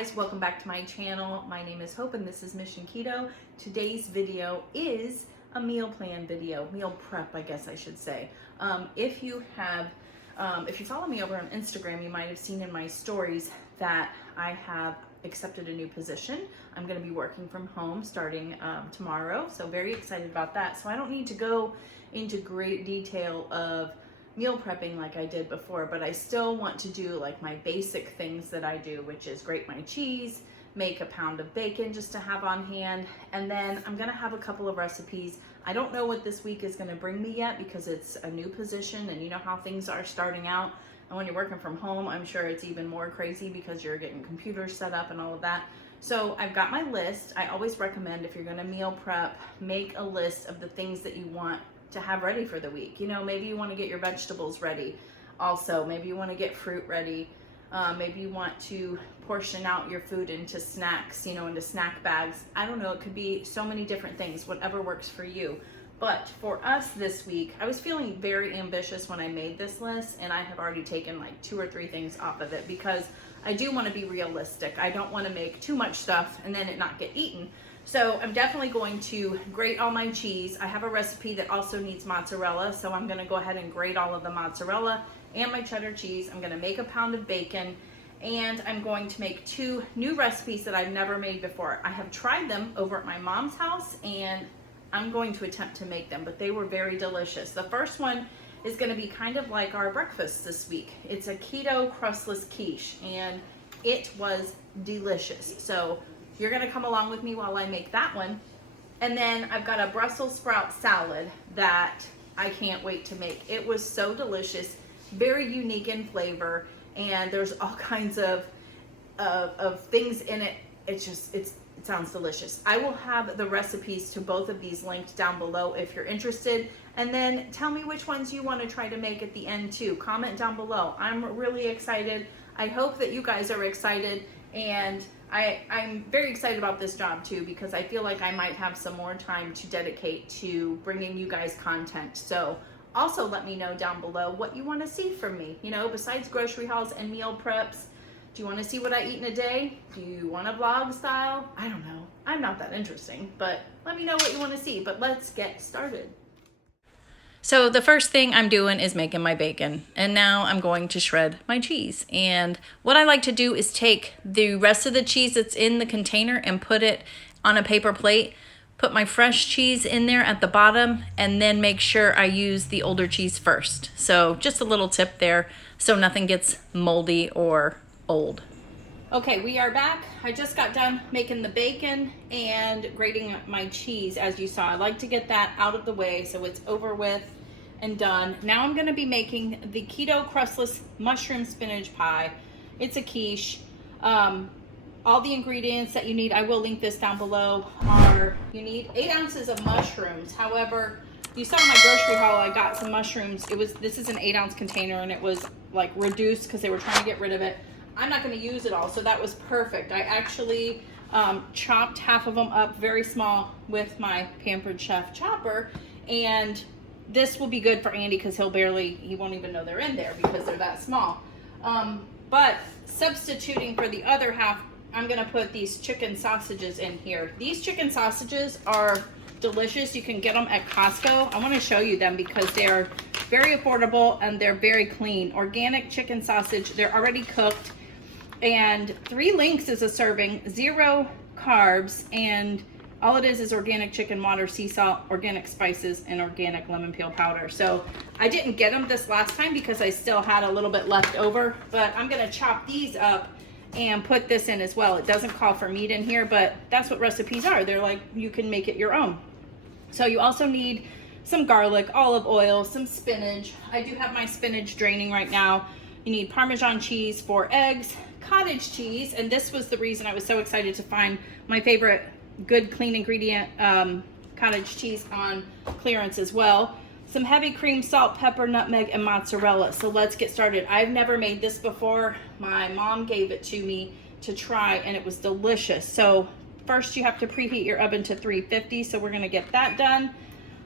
guys, welcome back to my channel. My name is Hope and this is Mission Keto. Today's video is a meal plan video, meal prep I guess I should say. If you follow me over on Instagram, you might have seen in my stories that I have accepted a new position. I'm going to be working from home starting tomorrow, so very excited about that. So I don't need to go into great detail of meal prepping like I did before, but I still want to do like my basic things that I do, which is grate my cheese, make a pound of bacon just to have on hand, and then I'm gonna have a couple of recipes. I don't know what this week is gonna bring me yet because it's a new position and you know how things are starting out. And when you're working from home, I'm sure it's even more crazy because you're getting computers set up and all of that. So I've got my list. I always recommend if you're gonna meal prep, make a list of the things that you want to have ready for the week. You know, maybe you want to get your vegetables ready. Also, maybe you want to get fruit ready. Maybe you want to portion out your food into snacks, you know, into snack bags. I don't know, it could be so many different things, whatever works for you. But for us this week, I was feeling very ambitious when I made this list, and I have already taken like 2 or 3 things off of it because I do want to be realistic. I don't want to make too much stuff and then it not get eaten. So I'm definitely going to grate all my cheese. I have a recipe that also needs mozzarella, so I'm gonna go ahead and grate all of the mozzarella and my cheddar cheese. I'm gonna make a pound of bacon, and I'm going to make 2 new recipes that I've never made before. I have tried them over at my mom's house, and I'm going to attempt to make them, but they were very delicious. The first one is gonna be kind of like our breakfast this week. It's a Keto Crustless Quiche, and it was delicious. So you're gonna come along with me while I make that one. And then I've got a Brussels sprout salad that I can't wait to make. It was so delicious, very unique in flavor, and there's all kinds of things in it. It sounds delicious. I will have the recipes to both of these linked down below if you're interested. And then tell me which ones you want to try to make at the end too. Comment down below. I'm really excited. I hope that you guys are excited, and I'm very excited about this job too because I feel like I might have some more time to dedicate to bringing you guys content. So also let me know down below what you want to see from me. You know, besides grocery hauls and meal preps, do you want to see what I eat in a day? Do you want a vlog style? I don't know. I'm not that interesting, but let me know what you want to see. But let's get started. So the first thing I'm doing is making my bacon, and now I'm going to shred my cheese. And what I like to do is take the rest of the cheese that's in the container and put it on a paper plate, put my fresh cheese in there at the bottom, and then make sure I use the older cheese first. So just a little tip there so nothing gets moldy or old. Okay, we are back. I just got done making the bacon and grating my cheese. As you saw, I like to get that out of the way so it's over with and done. Now I'm gonna be making the Keto Crustless Mushroom Spinach Pie. It's a quiche. All the ingredients that you need, I will link this down below, are you need 8 ounces of mushrooms. However, you saw in my grocery haul, I got some mushrooms. This is an 8-ounce container, and it was like reduced because they were trying to get rid of it. I'm not going to use it all, so that was perfect. I actually chopped half of them up very small with my Pampered Chef chopper, and this will be good for Andy because he won't even know they're in there because they're that small. But substituting for the other half, I'm going to put these chicken sausages in here. These chicken sausages are delicious. You can get them at Costco. I want to show you them because they're very affordable and they're very clean. Organic chicken sausage, they're already cooked. And 3 links is a serving, 0 carbs, and all it is organic chicken water, sea salt, organic spices, and organic lemon peel powder. So I didn't get them this last time because I still had a little bit left over, but I'm gonna chop these up and put this in as well. It doesn't call for meat in here, but that's what recipes are. They're like, you can make it your own. So you also need some garlic, olive oil, some spinach. I do have my spinach draining right now. You need Parmesan cheese, 4 eggs, cottage cheese, and this was the reason I was so excited to find my favorite good clean ingredient cottage cheese on clearance as well. Some heavy cream, salt, pepper, nutmeg, and mozzarella. So let's get started. I've never made this before. My mom gave it to me to try, and it was delicious. So first you have to preheat your oven to 350, so we're gonna get that done.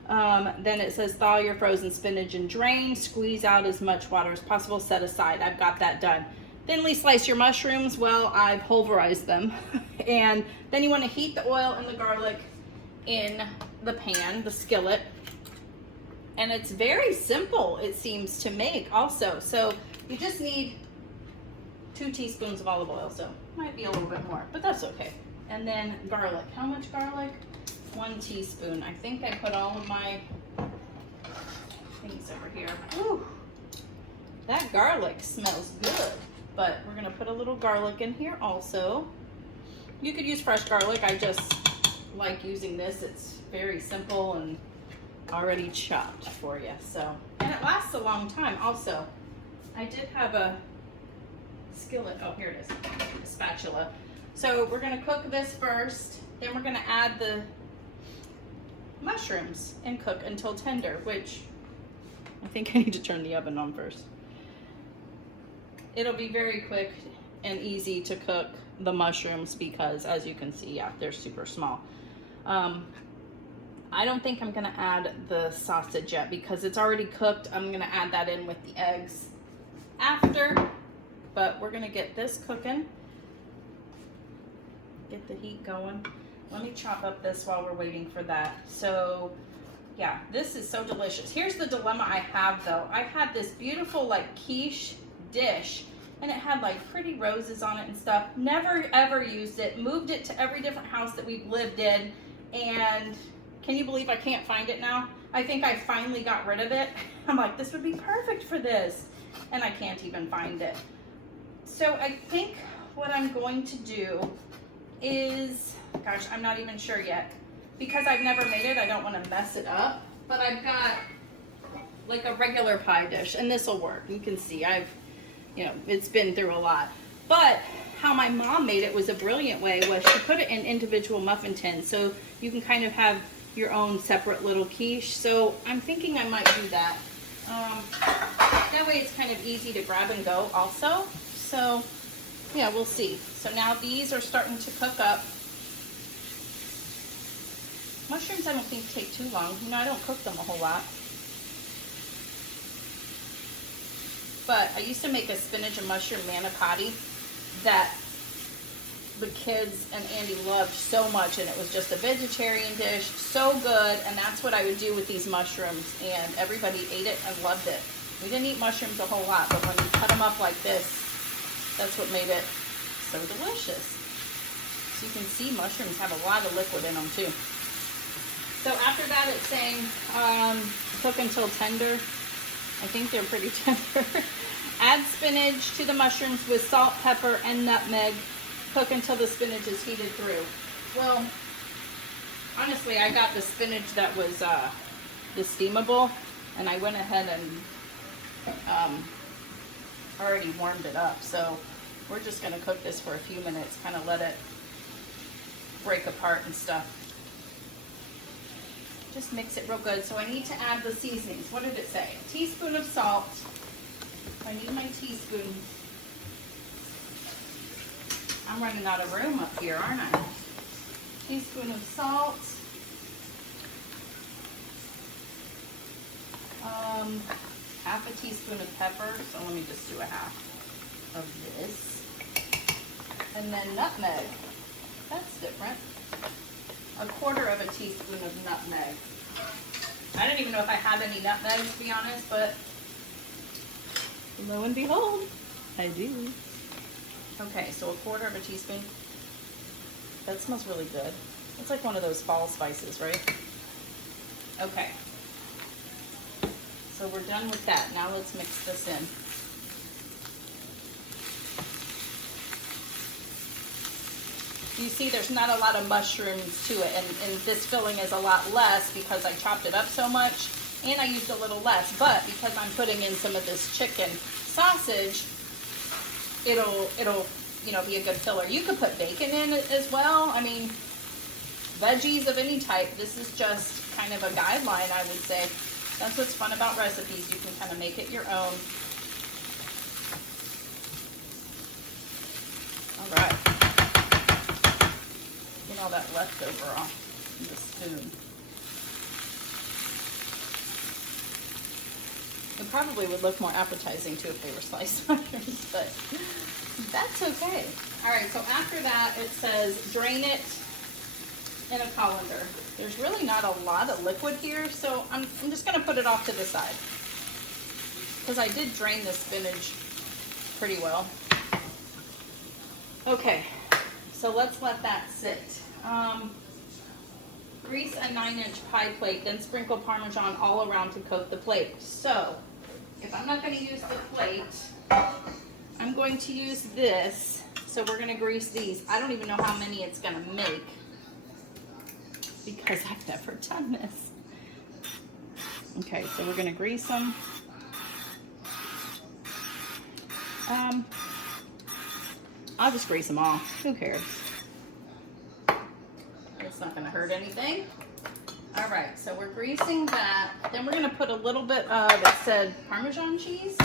Then it says thaw your frozen spinach and drain, squeeze out as much water as possible, set aside. I've got that done. thinly slice your mushrooms. Well, I've pulverized them. And then you want to heat the oil and the garlic in the pan, the skillet. And it's very simple, it seems to make also. So you just need 2 teaspoons of olive oil. So might be a little bit more, but that's okay. And then garlic. How much garlic? 1 teaspoon. I think I put all of my things over here. Ooh, that garlic smells good. But we're gonna put a little garlic in here also. You could use fresh garlic. I just like using this. It's very simple and already chopped for you. So, and it lasts a long time also. I did have a skillet. Oh, here it is, a spatula. So we're gonna cook this first. Then we're gonna add the mushrooms and cook until tender, which I think I need to turn the oven on first. It'll be very quick and easy to cook the mushrooms because, as you can see, yeah, they're super small. I don't think I'm gonna add the sausage yet because it's already cooked. I'm gonna add that in with the eggs after, but we're gonna get this cooking. Get the heat going. Let me chop up this while we're waiting for that. So yeah, this is so delicious. Here's the dilemma I have though. I had this beautiful like quiche dish and it had like pretty roses on it and stuff. Never ever used it. Moved it to every different house that we've lived in, and can you believe I can't find it now? I think I finally got rid of it. I'm like, this would be perfect for this, and I can't even find it. So I think what I'm going to do is, gosh, I'm not even sure yet. Because I've never made it, I don't want to mess it up. But I've got like a regular pie dish, and this will work. You can see it's been through a lot. But how my mom made it was a brilliant way, was she put it in individual muffin tins. So you can kind of have your own separate little quiche. So I'm thinking I might do that. That way it's kind of easy to grab and go also. So yeah, we'll see. So now these are starting to cook up. Mushrooms I don't think take too long. I don't cook them a whole lot. But I used to make a spinach and mushroom manicotti that the kids and Andy loved so much, and it was just a vegetarian dish, so good, and that's what I would do with these mushrooms, and everybody ate it and loved it. We didn't eat mushrooms a whole lot, but when you cut them up like this, that's what made it so delicious. So you can see mushrooms have a lot of liquid in them too. So after that, it's saying cook until tender. I think they're pretty tender. Add spinach to the mushrooms with salt, pepper, and nutmeg. Cook until the spinach is heated through. Well, honestly, I got the spinach that was the steamable, and I went ahead and already warmed it up. So we're just going to cook this for a few minutes, kind of let it break apart and stuff. Just mix it real good. So I need to add the seasonings. What did it say? A teaspoon of salt. I need my teaspoon. I'm running out of room up here, aren't I? Teaspoon of salt. Half a teaspoon of pepper. So let me just do a half of this. And then nutmeg. That's different. A quarter of a teaspoon of nutmeg. I don't even know if I have any nutmeg, to be honest, but lo and behold, I do. Okay, so a quarter of a teaspoon. That smells really good. It's like one of those fall spices, right? Okay. So we're done with that. Now let's mix this in. You see there's not a lot of mushrooms to it, and this filling is a lot less because I chopped it up so much, and I used a little less, but because I'm putting in some of this chicken sausage, it'll be a good filler. You could put bacon in it as well. I mean, veggies of any type. This is just kind of a guideline, I would say. That's what's fun about recipes. You can kind of make it your own. All right. Get all that leftover off the spoon. It probably would look more appetizing too if they were sliced onions, but that's okay. All right, so after that, it says drain it in a colander. There's really not a lot of liquid here, so I'm just gonna put it off to the side because I did drain the spinach pretty well. Okay, so let's let that sit. Grease a 9-inch pie plate, then sprinkle Parmesan all around to coat the plate. So, if I'm not going to use the plate, I'm going to use this. So we're going to grease these. I don't even know how many it's going to make because I've never done this. Okay, so we're going to grease them. I'll just grease them all. Who cares? It's not going to hurt anything. All right, so we're greasing that. Then we're going to put a little bit of, it said Parmesan cheese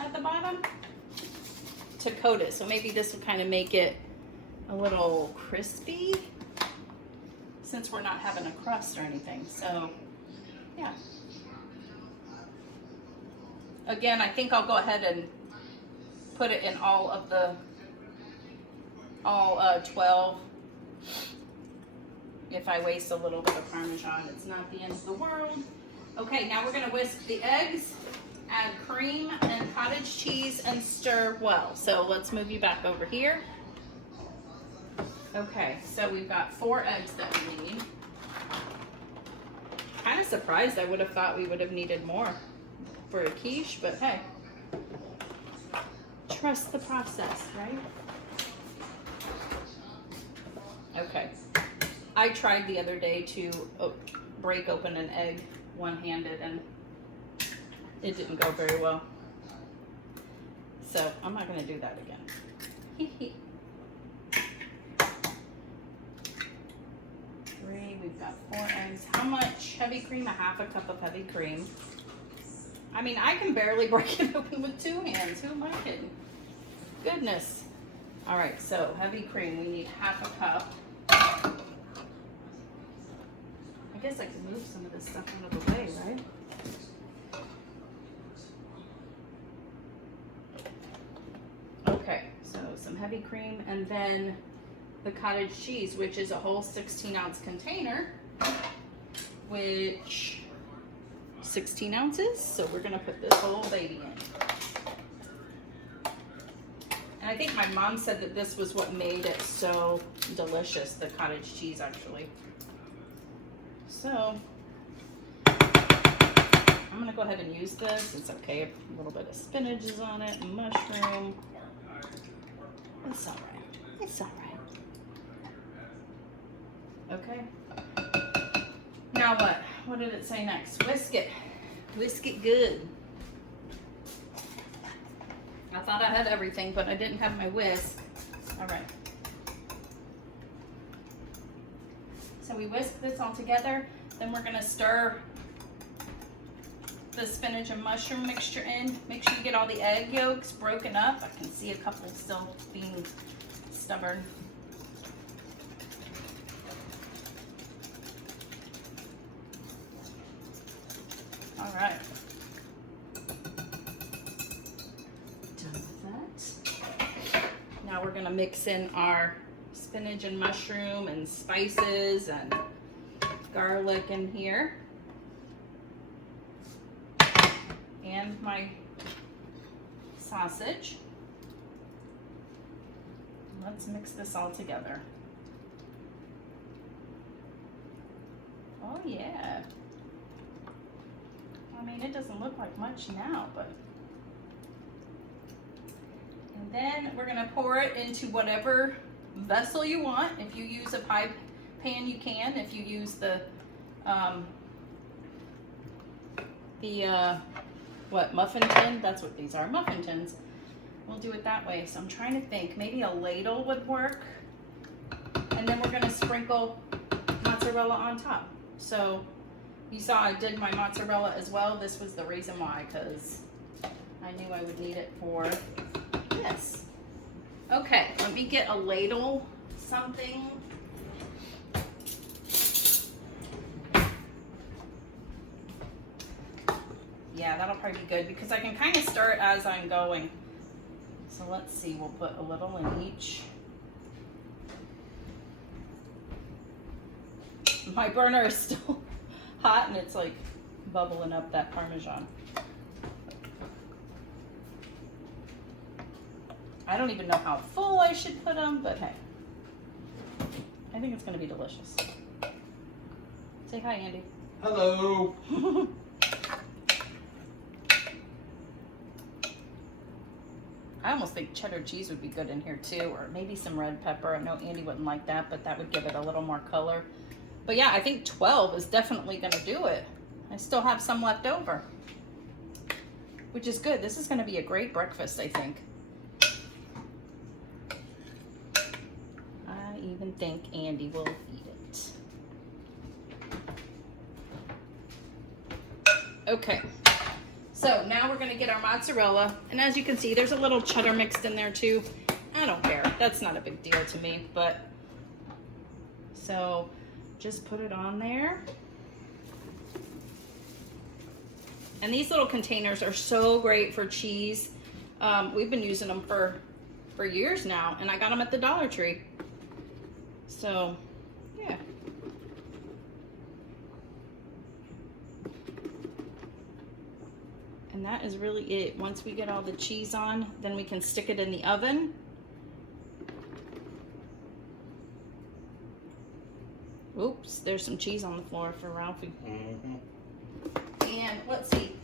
at the bottom to coat it. So maybe this will kind of make it a little crispy since we're not having a crust or anything. So, yeah. Again, I think I'll go ahead and put it in all 12. If I waste a little bit of Parmesan, it's not the end of the world. Okay, now we're going to whisk the eggs, add cream and cottage cheese, and stir well. So let's move you back over here. Okay, so we've got 4 eggs that we need. Kind of surprised. I would have thought we would have needed more for a quiche, but hey, trust the process, right? Okay. I tried the other day to break open an egg one-handed and it didn't go very well. So I'm not going to do that again. 3, we've got 4 eggs. How much heavy cream? 1/2 cup of heavy cream. I mean, I can barely break it open with 2 hands. Who am I kidding? Goodness. All right, so heavy cream, we need 1/2 cup. I guess I can move some of this stuff out of the way, right? Okay, so some heavy cream and then the cottage cheese, which is a whole 16-ounce container, which 16 ounces. So we're gonna put this whole baby in. And I think my mom said that this was what made it so delicious, the cottage cheese actually. So, I'm going to go ahead and use this. It's okay if a little bit of spinach is on it, and mushroom. It's all right. It's all right. Okay. Now what? What did it say next? Whisk it. Whisk it good. I thought I had everything, but I didn't have my whisk. All right. So we whisk this all together. Then we're going to stir the spinach and mushroom mixture in. Make sure you get all the egg yolks broken up. I can see a couple still being stubborn. All right. Done with that. Now we're going to mix in our spinach and mushroom and spices and garlic in here. And my sausage. Let's mix this all together. Oh yeah. I mean, it doesn't look like much now, but. And then we're gonna pour it into whatever vessel you want. If you use a pie pan, you can. If you use the muffin tin, that's what these are, muffin tins. We'll do it that way. So I'm trying to think, maybe a ladle would work. And then we're gonna sprinkle mozzarella on top. So you saw I did my mozzarella as well. This was the reason why, because I knew I would need it for this. Okay, let me get a ladle, something. Yeah, Yeah, that'll probably be good because I can kind of start as I'm going. So let's see, we'll put a little in each. My burner is still hot and it's like bubbling up that Parmesan. I don't even know how full I should put them, but hey, I think it's gonna be delicious. Say hi, Andy. Hello. I almost think cheddar cheese would be good in here too, or maybe some red pepper. I know Andy wouldn't like that, but that would give it a little more color. But yeah, I think 12 is definitely gonna do it. I still have some left over, which is good. This is gonna be a great breakfast, I think. I even think Andy will eat it. Okay. So now we're gonna get our mozzarella, and as you can see, there's a little cheddar mixed in there too. I don't care, that's not a big deal to me, but so just put it on there. And these little containers are so great for cheese. We've been using them for years now, and I got them at the Dollar Tree. So, yeah. And that is really it. Once we get all the cheese on, then we can stick it in the oven. Oops, there's some cheese on the floor for Ralphie. And let's see,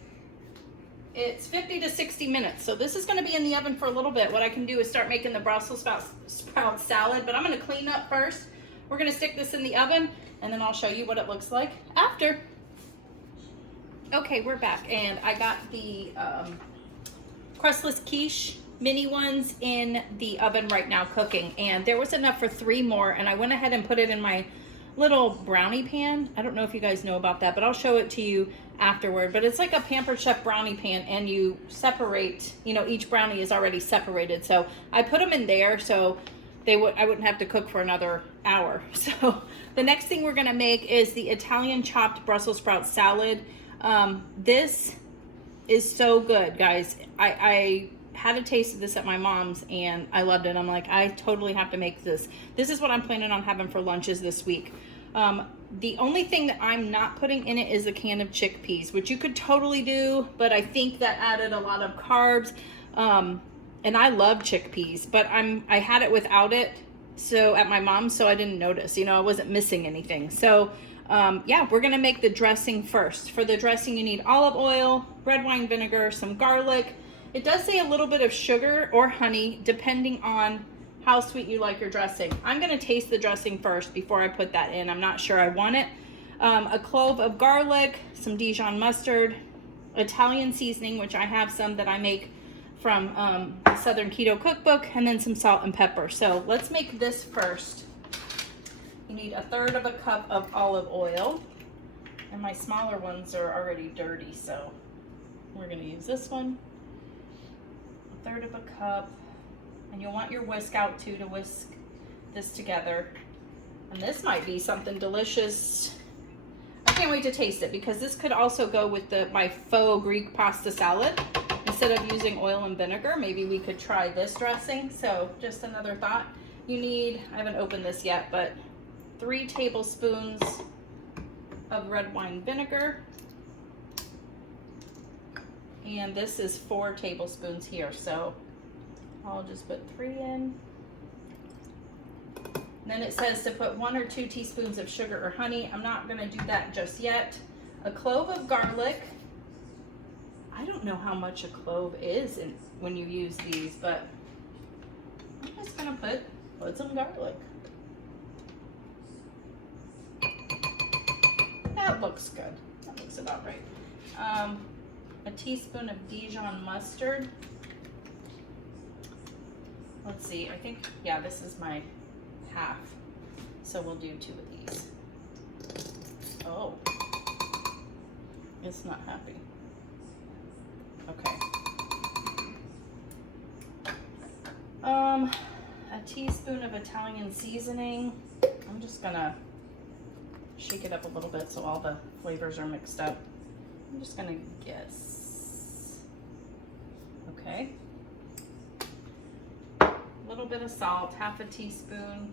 it's 50 to 60 minutes. So this is gonna be in the oven for a little bit. What I can do is start making the Brussels sprout salad, but I'm gonna clean up first. We're gonna stick this in the oven, and then I'll show you what it looks like after. Okay, we're back, and I got the crustless quiche mini ones in the oven right now cooking, and there was enough for 3 more, and I went ahead and put it in my little brownie pan. I don't know if you guys know about that, but I'll show it to you afterward. But it's like a Pampered Chef brownie pan, and you separate, you know, each brownie is already separated. So I put them in there so I wouldn't have to cook for another hour. So the next thing we're gonna make is the Italian chopped Brussels sprout salad. This is so good, guys. I had a taste of this at my mom's and I loved it. I'm like, I totally have to make this. This is what I'm planning on having for lunches this week. The only thing that I'm not putting in it is a can of chickpeas, which you could totally do, but I think that added a lot of carbs. And I love chickpeas, but I had it without it. So at my mom's, so I didn't notice, you know, I wasn't missing anything. So yeah, we're gonna make the dressing first. For the dressing, you need olive oil, red wine vinegar, some garlic. It does say a little bit of sugar or honey, depending on how sweet you like your dressing. I'm gonna taste the dressing first before I put that in. I'm not sure I want it. A clove of garlic, some Dijon mustard, Italian seasoning, which I have some that I make from the Southern Keto Cookbook, and then some salt and pepper. So let's make this first. You need 1/3 of a cup of olive oil, and my smaller ones are already dirty, so we're gonna use this one. 1/3 of a cup, and you'll want your whisk out too to whisk this together. And this might be something delicious. I can't wait to taste it, because this could also go with my faux Greek pasta salad. Instead of using oil and vinegar, maybe we could try this dressing. So just another thought. You need, I haven't opened this yet, but 3 tablespoons of red wine vinegar. And this is 4 tablespoons here, so I'll just put 3 in. And then it says to put 1 or 2 teaspoons of sugar or honey. I'm not gonna do that just yet. A clove of garlic. I don't know how much a clove is when you use these, but I'm just gonna put some garlic. That looks good. That looks about right. A teaspoon of Dijon mustard. Let's see, I think, yeah, this is my half. So we'll do 2 of these. Oh, it's not happy. Okay. A teaspoon of Italian seasoning. I'm just gonna shake it up a little bit so all the flavors are mixed up. I'm just gonna guess Okay. A little bit of salt, half a teaspoon,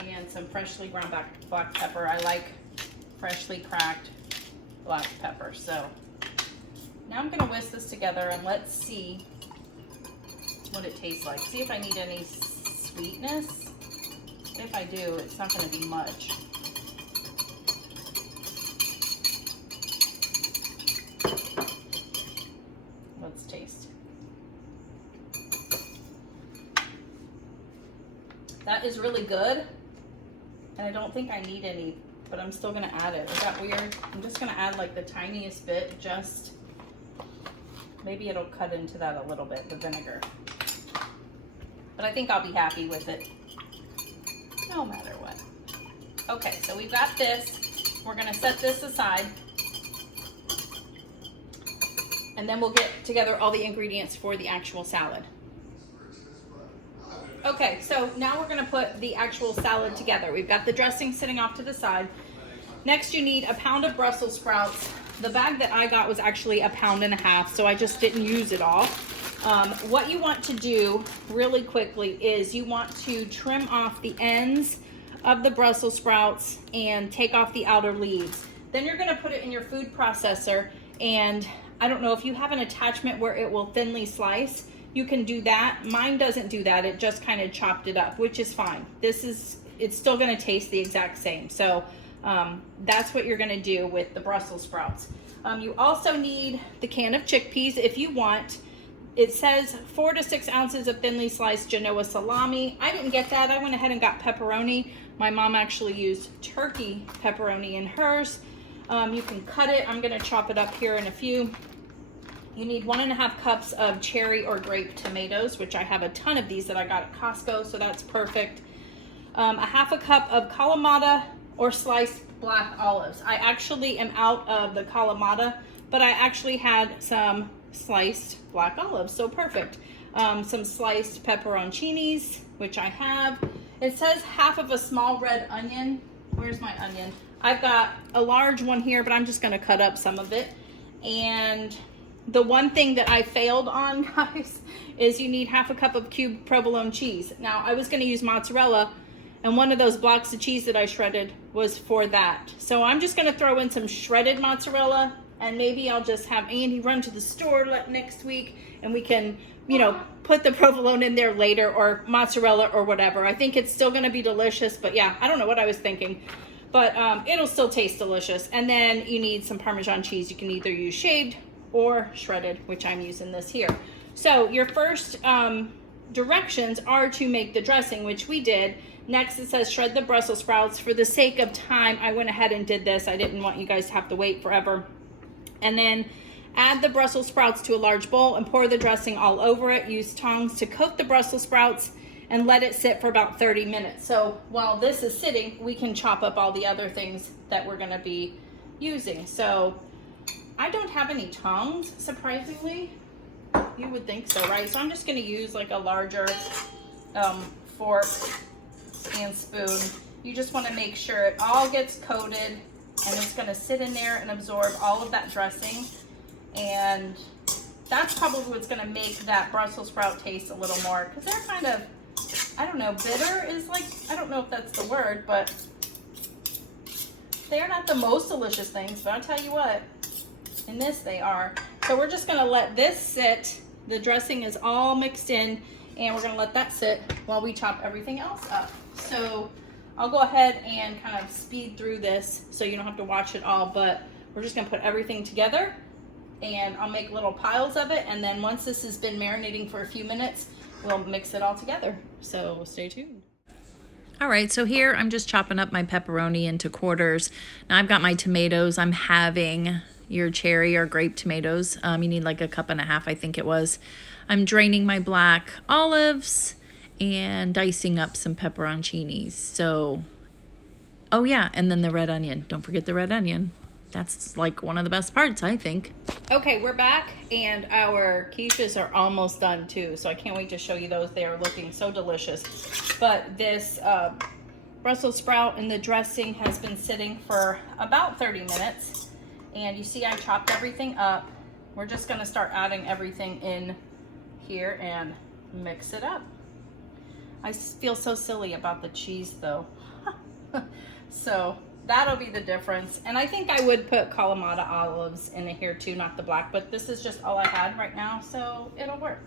and some freshly ground black pepper. I like freshly cracked black pepper. So now I'm gonna whisk this together and let's see what it tastes like. See if I need any sweetness. If I do, it's not gonna be much. Let's taste. That is really good. And I don't think I need any, but I'm still gonna add it. Is that weird? I'm just gonna add like the tiniest bit, just maybe it'll cut into that a little bit, the vinegar. But I think I'll be happy with it, no matter what. Okay, so we've got this. We're gonna set this aside. And then we'll get together all the ingredients for the actual salad. Okay, so now we're gonna put the actual salad together. We've got the dressing sitting off to the side. Next, you need a pound of Brussels sprouts. The bag that I got was actually 1.5 pounds, so I just didn't use it all. What you want to do really quickly is you want to trim off the ends of the Brussels sprouts and take off the outer leaves. Then you're gonna put it in your food processor, and I don't know if you have an attachment where it will thinly slice, you can do that. Mine doesn't do that. It just kind of chopped it up, which is fine. It's still gonna taste the exact same. So that's what you're gonna do with the Brussels sprouts. You also need the can of chickpeas if you want. It says 4 to 6 ounces of thinly sliced Genoa salami. I didn't get that. I went ahead and got pepperoni. My mom actually used turkey pepperoni in hers. You can cut it. I'm gonna chop it up here in a few. You need 1.5 cups of cherry or grape tomatoes, which I have a ton of these that I got at Costco, so that's perfect. 1/2 cup of Kalamata or sliced black olives. I actually am out of the Kalamata, but I actually had some sliced black olives, so perfect. Some sliced pepperoncinis, which I have. It says 1/2 of a small red onion. Where's my onion? I've got a large one here, but I'm just gonna cut up some of it. And the one thing that I failed on, guys, is you need 1/2 cup of cubed provolone cheese. Now, I was gonna use mozzarella, and one of those blocks of cheese that I shredded was for that. So I'm just gonna throw in some shredded mozzarella, and maybe I'll just have Andy run to the store next week, and we can, you know, put the provolone in there later, or mozzarella or whatever. I think it's still gonna be delicious, but yeah, I don't know what I was thinking. But it'll still taste delicious. And then you need some Parmesan cheese. You can either use shaved or shredded, which I'm using this here. So your first directions are to make the dressing, which we did. Next, it says shred the Brussels sprouts. For the sake of time, I went ahead and did this. I didn't want you guys to have to wait forever. And then add the Brussels sprouts to a large bowl and pour the dressing all over it. Use tongs to coat the Brussels sprouts and let it sit for about 30 minutes. So while this is sitting, we can chop up all the other things that we're gonna be using. So I don't have any tongs, surprisingly. You would think so, right? So I'm just gonna use like a larger fork and spoon. You just wanna make sure it all gets coated, and it's gonna sit in there and absorb all of that dressing. And that's probably what's gonna make that Brussels sprout taste a little more, because they're kind of, I don't know, bitter is like, I don't know if that's the word, but they're not the most delicious things, but I'll tell you what, in this they are. So we're just gonna let this sit. The dressing is all mixed in, and we're gonna let that sit while we chop everything else up. So I'll go ahead and kind of speed through this so you don't have to watch it all, but we're just gonna put everything together, and I'll make little piles of it, and then once this has been marinating for a few minutes, we'll mix it all together. So stay tuned. All right, so here I'm just chopping up my pepperoni into quarters. Now I've got my tomatoes. I'm having your cherry or grape tomatoes. You need like 1.5 cups, I think it was. I'm draining my black olives and dicing up some pepperoncinis. So, oh yeah, and then the red onion. Don't forget the red onion. That's like one of the best parts, I think. Okay, we're back, and our quiches are almost done too, so I can't wait to show you those. They are looking so delicious. But this Brussels sprout in the dressing has been sitting for about 30 minutes, and you see I chopped everything up, we're just gonna start adding everything in here and mix it up. I feel so silly about the cheese though. So that'll be the difference. And I think I would put Kalamata olives in here too, not the black, but this is just all I had right now, so it'll work.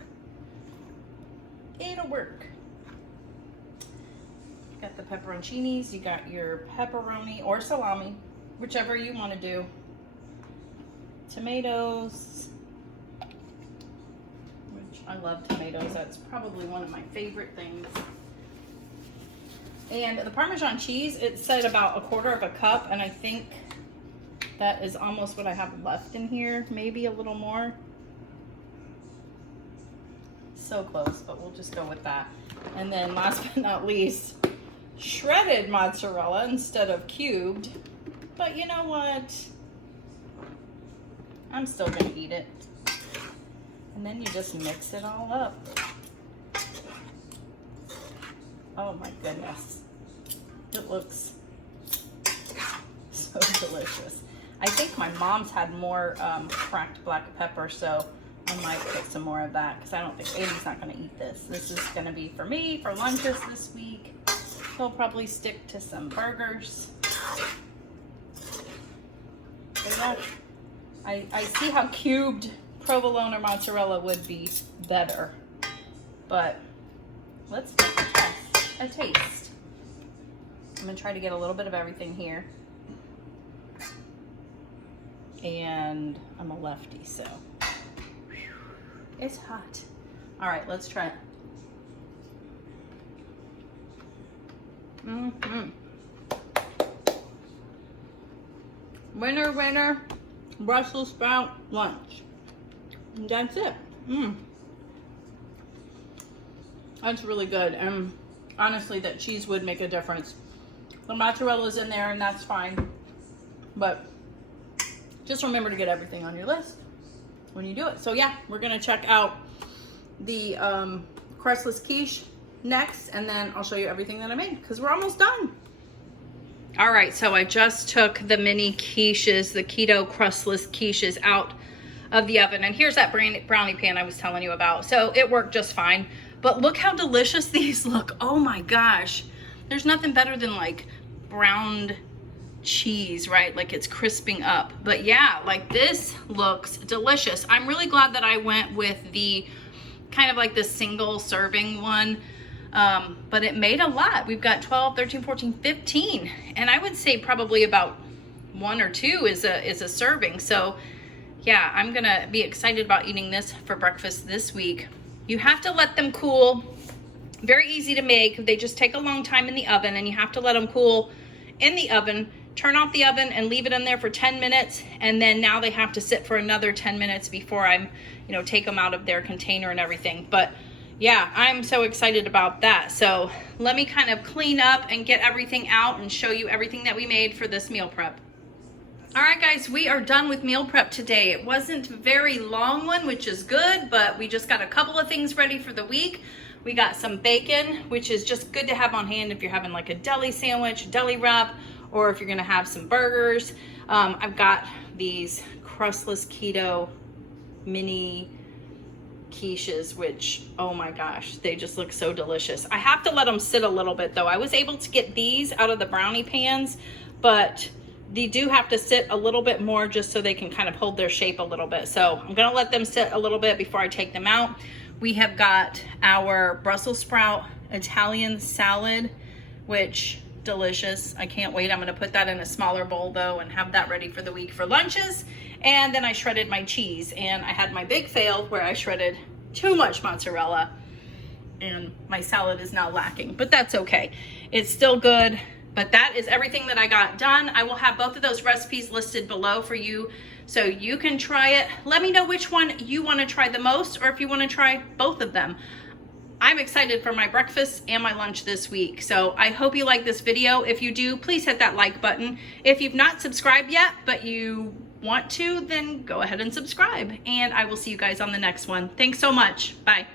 It'll work. Got the pepperoncinis, you got your pepperoni or salami, whichever you want to do. Tomatoes, which I love tomatoes. That's probably one of my favorite things. And the Parmesan cheese, it said about 1/4 cup, and I think that is almost what I have left in here, maybe a little more. So close, but we'll just go with that. And then last but not least, shredded mozzarella instead of cubed. But you know what? I'm still gonna eat it. And then you just mix it all up. Oh my goodness. It looks so delicious. I think my mom's had more cracked black pepper, so I might put some more of that because I don't think Amy's not gonna eat this. This is gonna be for me for lunches this week. He'll probably stick to some burgers. But yeah, I see how cubed provolone or mozzarella would be better, but let's take a taste. I'm gonna try to get a little bit of everything here, and I'm a lefty, so it's hot. All right, let's try it. Winner, winner, Brussels sprout lunch. And that's it. That's really good. And honestly, that cheese would make a difference. The mozzarella's in there, and that's fine. But just remember to get everything on your list when you do it. So yeah, we're gonna check out the crustless quiche next, and then I'll show you everything that I made because we're almost done. All right, so I just took the mini quiches, the Keto Crustless Quiches, out of the oven, and here's that brownie pan I was telling you about. So it worked just fine, but look how delicious these look. Oh my gosh, there's nothing better than like browned cheese, right? Like it's crisping up. But yeah, like this looks delicious. I'm really glad that I went with the kind of like the single serving one. But it made a lot. We've got 12, 13, 14, 15. And I would say probably about 1 or 2 is a serving. So yeah, I'm gonna be excited about eating this for breakfast this week. You have to let them cool. Very easy to make. They just take a long time in the oven, and you have to let them cool in the oven. Turn off the oven and leave it in there for 10 minutes. And then now they have to sit for another 10 minutes before I'm, take them out of their container and everything. But yeah, I'm so excited about that. So let me kind of clean up and get everything out and show you everything that we made for this meal prep. All right, guys, we are done with meal prep today. It wasn't a very long one, which is good, but we just got a couple of things ready for the week. We got some bacon, which is just good to have on hand if you're having like a deli sandwich, deli wrap, or if you're gonna have some burgers. I've got these crustless keto mini quiches, which, oh my gosh, they just look so delicious. I have to let them sit a little bit though. I was able to get these out of the brownie pans, but they do have to sit a little bit more just so they can kind of hold their shape a little bit. So I'm gonna let them sit a little bit before I take them out. We have got our Brussels sprout Italian salad, which delicious. I can't wait. I'm gonna put that in a smaller bowl though and have that ready for the week for lunches. And then I shredded my cheese, and I had my big fail where I shredded too much mozzarella and my salad is now lacking, but that's okay. It's still good. But that is everything that I got done. I will have both of those recipes listed below for you so you can try it. Let me know which one you want to try the most, or if you want to try both of them. I'm excited for my breakfast and my lunch this week. So I hope you like this video. If you do, please hit that like button. If you've not subscribed yet, but you want to, then go ahead and subscribe. And I will see you guys on the next one. Thanks so much. Bye.